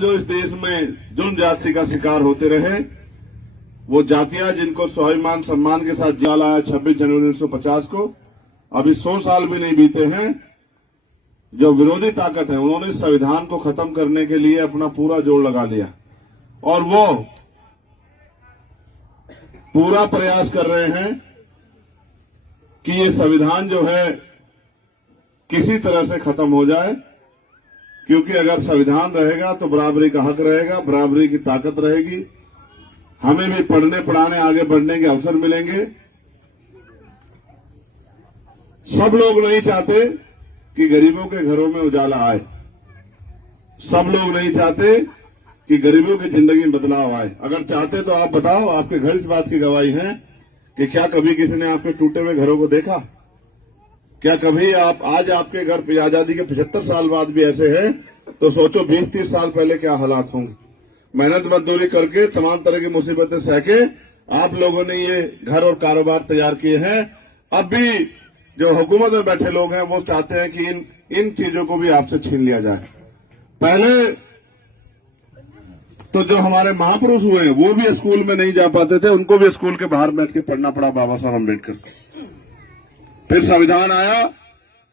जो इस देश में जुल्म जाति का शिकार होते रहे, वो जातियां जिनको स्वाभिमान सम्मान के साथ जिया लाया 26 जनवरी 1950 को, अभी 100 साल भी नहीं बीते हैं, जो विरोधी ताकत है उन्होंने संविधान को खत्म करने के लिए अपना पूरा जोर लगा लिया और वो पूरा प्रयास कर रहे हैं कि ये संविधान जो है किसी तरह से खत्म हो जाए, क्योंकि अगर संविधान रहेगा तो बराबरी का हक रहेगा, बराबरी की ताकत रहेगी, हमें भी पढ़ने पढ़ाने आगे बढ़ने के अवसर मिलेंगे। सब लोग नहीं चाहते कि गरीबों के घरों में उजाला आए, सब लोग नहीं चाहते कि गरीबों की जिंदगी में बदलाव आए। अगर चाहते तो आप बताओ, आपके घर इस बात की गवाही है कि क्या कभी किसी ने आपके टूटे हुए घरों को देखा? क्या कभी आप आज आपके घर आजादी के 75 साल बाद भी ऐसे हैं तो सोचो 20-30 साल पहले क्या हालात होंगे। मेहनत मजदूरी करके तमाम तरह की मुसीबतें सह के आप लोगों ने ये घर और कारोबार तैयार किए हैं। अब भी जो हुकूमत में बैठे लोग हैं वो चाहते हैं कि इन चीजों को भी आपसे छीन लिया जाए। पहले तो जो हमारे महापुरुष हुए हैं वो भी स्कूल में नहीं जा पाते थे, उनको भी स्कूल के बाहर बैठ के पढ़ना पड़ा बाबा साहब अम्बेडकर। फिर संविधान आया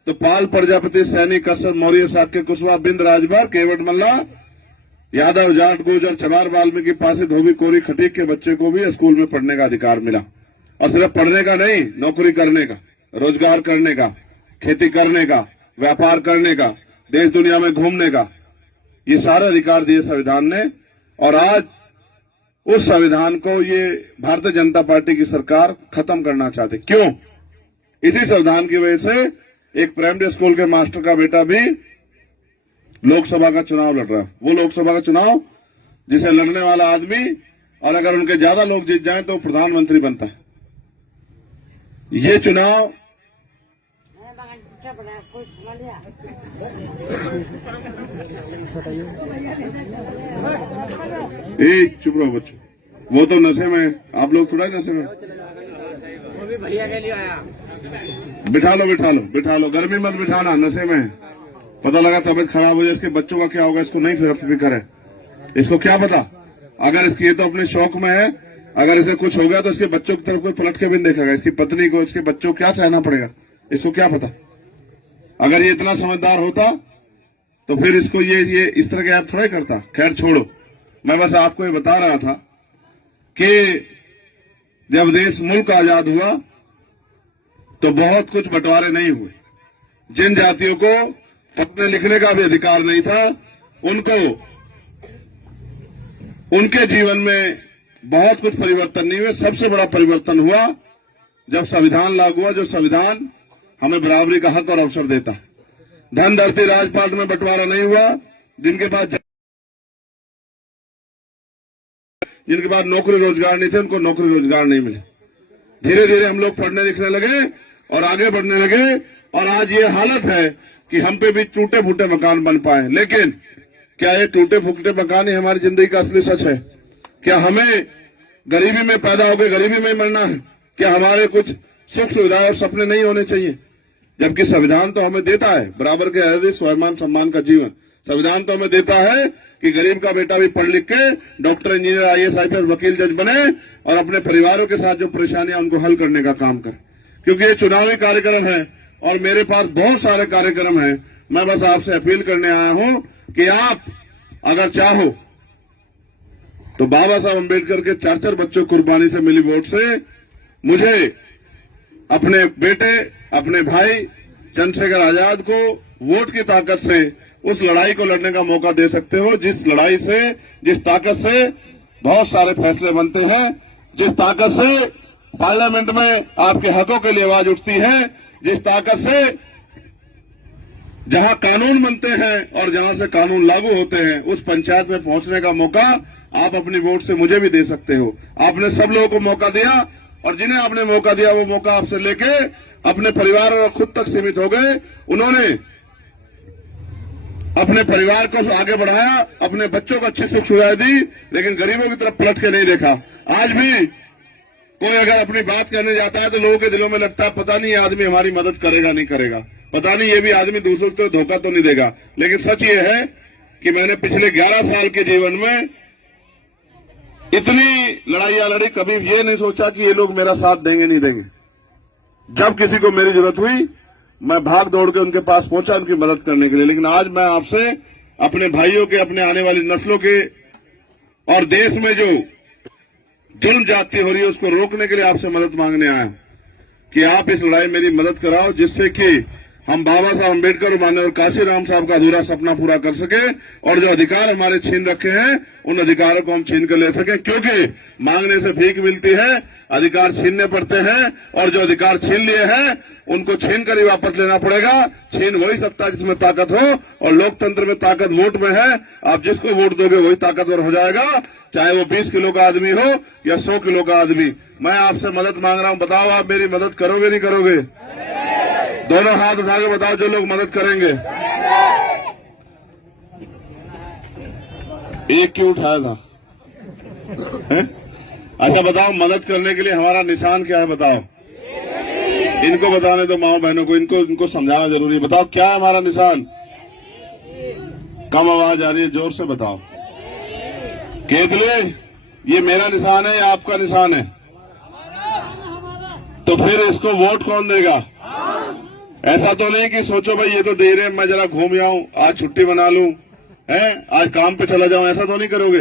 तो पाल, प्रजापति, सैनी, कश्यप, मौर्य, शाक्य, कुशवाहा, बिंद, राजभर, केवट मल्ला, यादव, जाट, गुर्जर, चमार, वाल्मीकि, पासी, धोबी, कोरी, खटीक के बच्चे को भी स्कूल में पढ़ने का अधिकार मिला। और सिर्फ पढ़ने का नहीं, नौकरी करने का, रोजगार करने का, खेती करने का, व्यापार करने का, देश दुनिया में घूमने का, ये सारे अधिकार दिए संविधान ने। और आज उस संविधान को ये भारतीय जनता पार्टी की सरकार खत्म करना चाहती। क्यों? इसी संविधान की वजह से एक प्राइमरी स्कूल के मास्टर का बेटा भी लोकसभा का चुनाव लड़ रहा है। वो लोकसभा का चुनाव जिसे लड़ने वाला आदमी, और अगर उनके ज्यादा लोग जीत जाएं तो प्रधानमंत्री बनता है। ये चुनाव चुप रहो बच्चों, वो तो नशे में, आप लोग थोड़ा नशे में। वो भी भैया के लिए आया। बिठा लो बिठा लो बिठा लो, गर्मी मत बिठाना, नशे में। पता लगा तबीयत खराब हो जाए, इसके बच्चों का क्या होगा इसको नहीं फिक्र है। इसको क्या पता, अगर इसकी ये तो अपने शौक में है, अगर इसे कुछ हो गया तो इसके बच्चों की तरफ कोई पलट के भी नहीं देखेगा, इसकी पत्नी को, इसके बच्चों को क्या सहना पड़ेगा, इसको क्या पता। अगर ये इतना समझदार होता तो फिर इसको ये इस तरह के ऐप थोड़ा ही करता। खैर छोड़ो, मैं बस आपको ये बता रहा था कि जब देश मुल्क आजाद हुआ तो बहुत कुछ बंटवारे नहीं हुए। जिन जातियों को पढ़ने लिखने का भी अधिकार नहीं था, उनको उनके जीवन में बहुत कुछ परिवर्तन नहीं हुए। सबसे बड़ा परिवर्तन हुआ जब संविधान लागू हुआ, जो संविधान हमें बराबरी का हक और अवसर देता है। धन धरती राजपाट में बंटवारा नहीं हुआ। जिनके पास नौकरी रोजगार नहीं थे, उनको नौकरी रोजगार नहीं मिले। धीरे धीरे हम लोग पढ़ने लिखने लगे और आगे बढ़ने लगे, और आज ये हालत है कि हम पे भी टूटे फूटे मकान बन पाए। लेकिन क्या ये टूटे फूटे मकान ही हमारी जिंदगी का असली सच है? क्या हमें गरीबी में पैदा होकर गरीबी में मरना है? क्या हमारे कुछ सुख सुविधा और सपने नहीं होने चाहिए? जबकि संविधान तो हमें देता है बराबर के आजादी, स्वाभिमान सम्मान का जीवन। संविधान तो हमें देता है कि गरीब का बेटा भी पढ़ लिख के डॉक्टर, इंजीनियर, IAS, IPS, वकील, जज बने और अपने परिवारों के साथ जो परेशानियां उनको हल करने का काम करे। क्योंकि ये चुनावी कार्यक्रम है और मेरे पास बहुत सारे कार्यक्रम हैं। मैं बस आपसे अपील करने आया हूं कि आप अगर चाहो तो बाबा साहब अम्बेडकर के 4 बच्चों की कुर्बानी से मिली वोट से मुझे अपने बेटे, अपने भाई चंद्रशेखर आजाद को वोट की ताकत से उस लड़ाई को लड़ने का मौका दे सकते हो, जिस लड़ाई से, जिस ताकत से बहुत सारे फैसले बनते हैं, जिस ताकत से पार्लियामेंट में आपके हकों के लिए आवाज उठती है, जिस ताकत से जहां कानून बनते हैं और जहां से कानून लागू होते हैं उस पंचायत में पहुंचने का मौका आप अपनी वोट से मुझे भी दे सकते हो। आपने सब लोगों को मौका दिया और जिन्हें आपने मौका दिया वो मौका आपसे लेके अपने परिवार और खुद तक सीमित हो गए। उन्होंने अपने परिवार को आगे बढ़ाया, अपने बच्चों को अच्छी सुख सुविधाएं दी, लेकिन गरीबों की तरफ पलट के नहीं देखा। आज भी कोई अगर अपनी बात करने जाता है तो लोगों के दिलों में लगता है पता नहीं ये आदमी हमारी मदद करेगा नहीं करेगा, पता नहीं ये भी आदमी दूसरों को धोखा तो नहीं देगा। लेकिन सच ये है कि मैंने पिछले 11 साल के जीवन में इतनी लड़ाइयां लड़ी, कभी ये नहीं सोचा कि ये लोग मेरा साथ देंगे नहीं देंगे। जब किसी को मेरी जरूरत हुई मैं भाग दौड़ के उनके पास पहुंचा उनकी मदद करने के लिए। लेकिन आज मैं आपसे अपने भाइयों के, अपने आने वाली नस्लों के और देश में जो जुल्म जाती हो रही है उसको रोकने के लिए आपसे मदद मांगने आया कि आप इस लड़ाई मेरी मदद कराओ, जिससे कि हम बाबा साहब अम्बेडकर और माननीय काशीराम साहब का अधूरा सपना पूरा कर सके और जो अधिकार हमारे छीन रखे हैं उन अधिकारों को हम छीन कर ले सके। क्योंकि मांगने से भीख मिलती है, अधिकार छीनने पड़ते हैं और जो अधिकार छीन लिए हैं उनको छीन कर ही वापस लेना पड़ेगा। छीन वही सकता है जिसमें ताकत हो, और लोकतंत्र में ताकत वोट में है। आप जिसको वोट दोगे वही ताकतवर हो जाएगा, चाहे वो 20 किलो का आदमी हो या 100 किलो का आदमी। मैं आपसे मदद मांग रहा हूं, बताओ आप मेरी मदद करोगे नहीं करोगे? दोनों हाथ उठा के बताओ जो लोग मदद करेंगे। एक क्यों उठाया था? अच्छा बताओ, मदद करने के लिए हमारा निशान क्या है बताओ? इनको बताने दो, माओ बहनों को, इनको समझाना जरूरी है। बताओ क्या है हमारा निशान? कम आवाज आ रही है, जोर से बताओ। केतले, ये मेरा निशान है या आपका निशान है? तो फिर इसको वोट कौन देगा? ऐसा तो नहीं कि सोचो भाई ये तो दे रहे हैं, मैं जरा घूम जाऊं, आज छुट्टी बना लूं, आज काम पे चला जाऊं, ऐसा तो नहीं करोगे।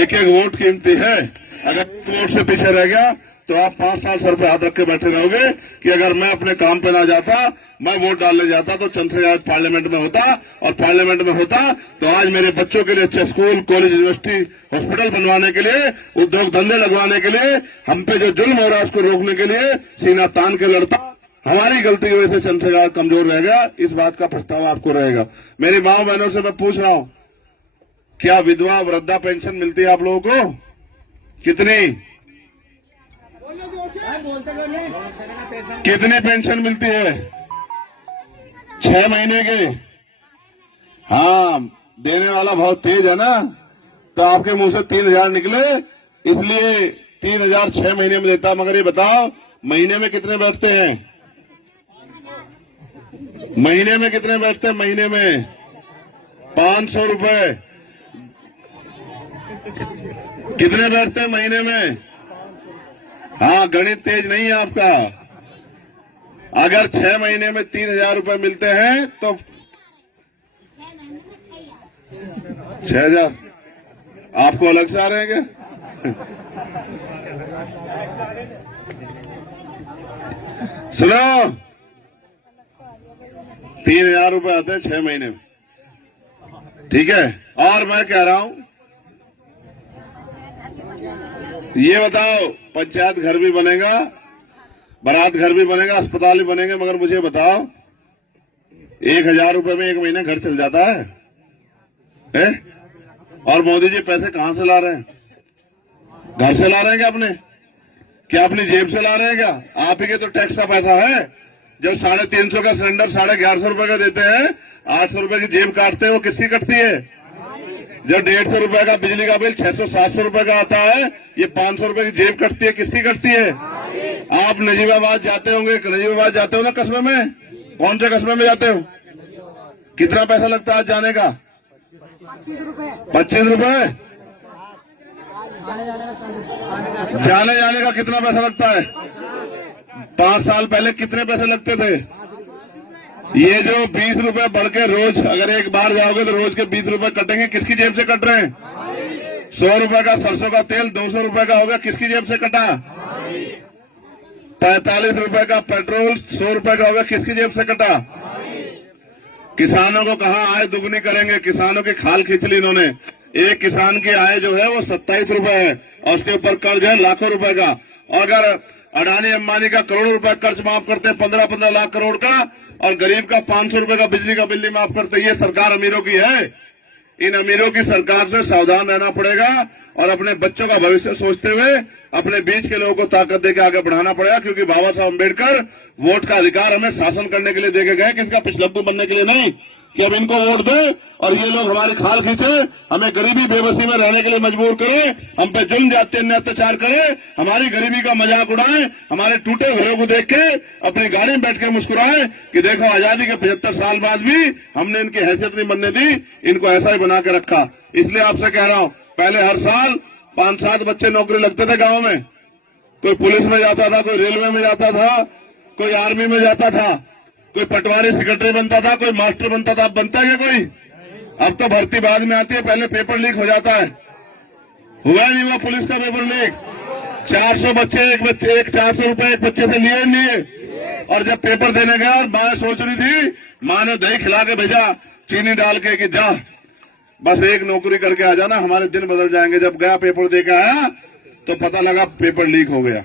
एक एक वोट कीमती है। अगर वोट से पीछे रह गया तो आप 5 साल सर पे हाथ रख के बैठे रहोगे कि अगर मैं अपने काम पे ना जाता, मैं वोट डालने जाता तो चंद्रशेखर आज पार्लियामेंट में होता, और पार्लियामेंट में होता तो आज मेरे बच्चों के लिए अच्छे स्कूल, कॉलेज, यूनिवर्सिटी, हॉस्पिटल बनवाने के लिए, उद्योग धंधे लगवाने के लिए, हम पे जो जुल्म हो रहा है उसको रोकने के लिए सीना तान के लड़ता। हमारी गलती की वजह से चंद्रशेखर कमजोर रह गया, इस बात का पछतावा आपको रहेगा। मेरी माओ बहनों से मैं पूछ रहा हूं, क्या विधवा वृद्धा पेंशन मिलती है आप लोगों को? कितनी कितनी पेंशन मिलती है? 6 महीने के। हाँ, देने वाला बहुत तेज है ना, तो आपके मुंह से 3,000 निकले, इसलिए 3,000 6 महीने में देता। मगर ये बताओ महीने में कितने बैठते हैं? महीने में कितने बैठते हैं? महीने में 500 रुपए। कितने बैठते हैं महीने में? हाँ, गणित तेज नहीं है आपका। अगर 6 महीने में 3,000 रुपए मिलते हैं तो 6,000 आपको अलग से आ रहे हैं क्या? सुनो, 3,000 रुपए आते हैं 6 महीने में, ठीक है। और मैं कह रहा हूं, ये बताओ पंचायत घर भी बनेगा, बारात घर भी बनेगा, अस्पताल भी बनेंगे, मगर मुझे बताओ 1,000 रुपए में 1 महीने घर चल जाता है? और मोदी जी पैसे कहां से ला रहे हैं? घर से ला रहे हैं क्या अपने? क्या अपनी जेब से ला रहे हैं क्या? आप ही के तो टैक्स का पैसा है। जब 350 का सिलेंडर 1150 रुपए का देते हैं, 800 रुपए की जेब काटते हैं, वो किसकी कटती है? जब 150 रुपए का बिजली का बिल 600-700 रुपए का आता है, ये 500 रुपए की जेब कटती है, किसकी कटती है? आप नजीबाबाद जाते होंगे, नजीबाबाद जाते हो ना कस्बे में? कौन से कस्बे में जाते हो? कितना पैसा लगता है आज जाने का? 25 रुपए। जाने का कितना पैसा लगता है? 5 साल पहले कितने पैसे लगते थे? ये जो 20 रुपए बढ़ के रोज, अगर एक बार जाओगे तो रोज के 20 रुपए कटेंगे, किसकी जेब से कट रहे हैं? 100 रुपए का सरसों का तेल 200 रुपए का होगा, किसकी जेब से कटा? 45 रुपए का पेट्रोल 100 रुपए का होगा, किसकी जेब से कटा? किसानों को कहा आय दुगनी करेंगे, किसानों की खाल खींच ली इन्होंने। एक किसान की आय जो है वो 27 रुपए है, और उसके ऊपर कर्ज है लाखों रुपए का। अगर अडानी अंबानी का करोड़ों रुपए कर्ज माफ करते हैं, 15-15 लाख करोड़ का, और गरीब का 500 रुपए का बिजली का बिल नहीं माफ करते, ये सरकार अमीरों की है। इन अमीरों की सरकार से सावधान रहना पड़ेगा और अपने बच्चों का भविष्य सोचते हुए अपने बीच के लोगों को ताकत देकर आगे बढ़ाना पड़ेगा। क्योंकि बाबा साहब अम्बेडकर वोट का अधिकार हमें शासन करने के लिए देके गए, किसका पिछलग्गू बनने के लिए नहीं। कि अब इनको वोट दे और ये लोग हमारी खाल खींचे, हमें गरीबी बेबसी में रहने के लिए मजबूर करे, हम पे जुल्म जाते अन्य अत्याचार करे, हमारी गरीबी का मजाक उड़ाए, हमारे टूटे घरों को देख के अपनी गाड़ी में बैठ के मुस्कुराए कि देखो आजादी के 75 साल बाद भी हमने इनकी हैसियत नहीं बनने दी, इनको ऐसा ही बना के रखा। इसलिए आपसे कह रहा हूं, पहले हर साल 5-7 बच्चे नौकरी लगते थे गांव में, कोई पुलिस में जाता था, कोई रेलवे में जाता था, कोई आर्मी में जाता था, कोई पटवारी सेक्रेटरी बनता था, कोई मास्टर बनता था। अब बनता है क्या कोई? अब तो भर्ती बाद में आती है, पहले पेपर लीक हो जाता है। हुआ नहीं हुआ पुलिस का पेपर लीक? 400 बच्चे एक 400 रुपए एक बच्चे से लिए नहीं। और जब पेपर देने गया और माँ सोच रही थी, माँ ने दही खिला के भेजा चीनी डाल के कि जा बस एक नौकरी करके आ जाना, हमारे दिन बदल जाएंगे। जब गया पेपर दे के आया तो पता लगा पेपर लीक हो गया।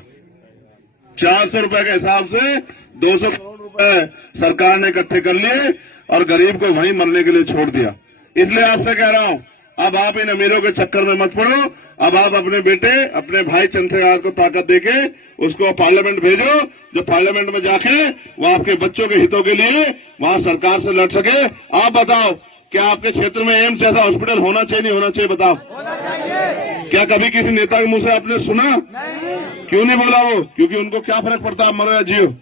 400 रुपए के हिसाब से 200 करोड़ रुपए सरकार ने इकट्ठे कर लिए और गरीब को वहीं मरने के लिए छोड़ दिया। इसलिए आपसे कह रहा हूं, अब आप इन अमीरों के चक्कर में मत पड़ो। अब आप अपने बेटे, अपने भाई चंद्रशेखर को ताकत देके उसको पार्लियामेंट भेजो, जो पार्लियामेंट में जाके वो आपके बच्चों के हितों के लिए वहां सरकार से लड़ सके। आप बताओ, क्या आपके क्षेत्र में एम्स जैसा हॉस्पिटल होना चाहिए नहीं होना चाहिए? बताओ। क्या कभी किसी नेता के मुंह से आपने सुना? क्यों नहीं बोला वो? क्योंकि उनको क्या फर्क पड़ता है मरो या जियो।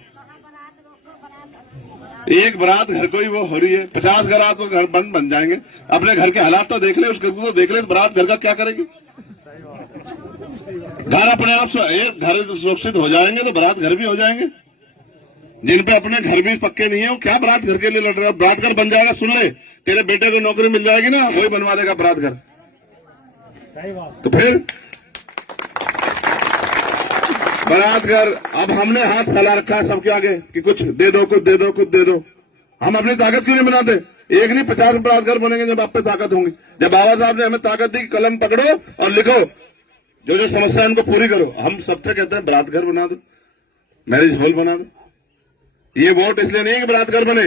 एक बारात घर को ही वो हो रही है, 50 घर तो घर बन जाएंगे। अपने घर के हालात तो देख ले, उस घर को तो देख ले, बारात घर का क्या करेगी? घर अपने आप एक घर सुरक्षित हो जाएंगे तो बारात घर भी हो जाएंगे। जिन पे अपने घर भी पक्के नहीं है वो क्या बारात घर के लिए लड़ रहे हो? बारात घर बन जाएगा, सुन ले, तेरे बेटे को नौकरी मिल जाएगी ना, वही बनवा देगा बारात घर। तो फिर बारात घर, अब हमने हाथ फैला रखा है सबके आगे कि कुछ दे दो, कुछ दे दो, कुछ दे दो। हम अपनी ताकत क्यों नहीं बनाते? एक नहीं 50 बारात घर बनेंगे जब आप पे ताकत होंगी। जब बाबा साहब ने हमें ताकत दी, कलम पकड़ो और लिखो, जो जो समस्या है इनको पूरी करो। हम सबसे कहते हैं बारात घर बना दो, मैरिज हॉल बना दो। ये वोट इसलिए नहीं है कि बारात घर बने,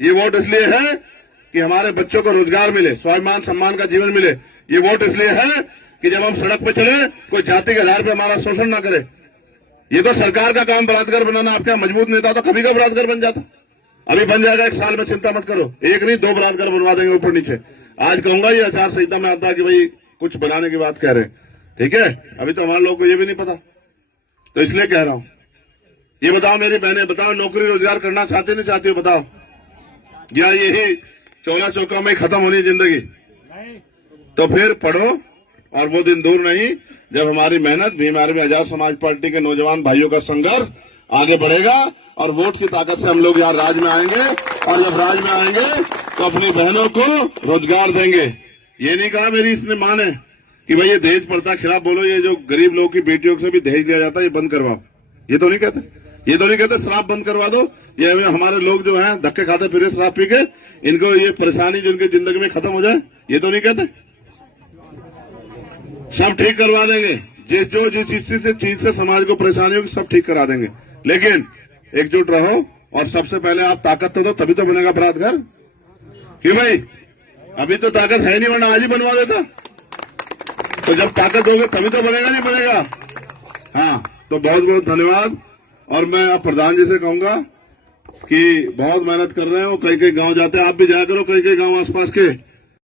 ये वोट इसलिए है कि हमारे बच्चों को रोजगार मिले, स्वाभिमान सम्मान का जीवन मिले। ये वोट इसलिए है कि जब हम सड़क पे चले कोई जाति के आधार पर हमारा शोषण ना करे। ये तो सरकार का काम बलात्कार बनाना। आपका मजबूत नेता तो कभी का बलात्कार बन जाता, अभी बन जाएगा 1 साल में, चिंता मत करो। एक नहीं 2 बलात्कार बनवा देंगे ऊपर नीचे। आज कहूंगा ये आचार संहिता में आता है कि भाई कुछ बनाने की बात कह रहे हैं, ठीक है? अभी तो हमारे लोगों को ये भी नहीं पता, तो इसलिए कह रहा हूं। ये बताओ मेरी बहनें, बताओ नौकरी रोजगार करना चाहती नहीं चाहती हो? बताओ। या यही चौला चौका में खत्म होनी जिंदगी? तो फिर पढ़ो, और वो दिन दूर नहीं जब हमारी मेहनत, भीम आर्मी आजाद समाज पार्टी के नौजवान भाइयों का संघर्ष आगे बढ़ेगा और वोट की ताकत से हम लोग यहाँ राज में आएंगे। और जब राज में आएंगे तो अपनी बहनों को रोजगार देंगे। ये नहीं कहा मेरी इसने मां ने कि भाई ये दहेज प्रथा खिलाफ बोलो, ये जो गरीब लोगों की बेटियों से भी दहेज दिया जाता है ये बंद करवाओ। ये तो नहीं कहते, ये तो नहीं कहते शराब बंद करवा दो। ये हमारे लोग जो हैं धक्के खाते फिर शराब पी के, इनको ये परेशानी जो इनकी जिंदगी में खत्म हो जाए, ये तो नहीं कहते। सब ठीक करवा देंगे, जिस चीज से समाज को परेशानी होगी सब ठीक करा देंगे। लेकिन एकजुट रहो और सबसे पहले आप ताकत तो दो, तभी तो बनेगा बारात घर। क्यों भाई? अभी तो ताकत है नहीं, वरना आज ही बनवा देता। तो जब ताकत दोगे तभी तो बनेगा, नहीं बनेगा? हाँ, तो बहुत बहुत धन्यवाद। और मैं अब प्रधान जी से कहूंगा कि बहुत मेहनत कर रहे हो, कई कई गांव जाते हैं, आप भी जाया करो कई कई गांव आसपास के।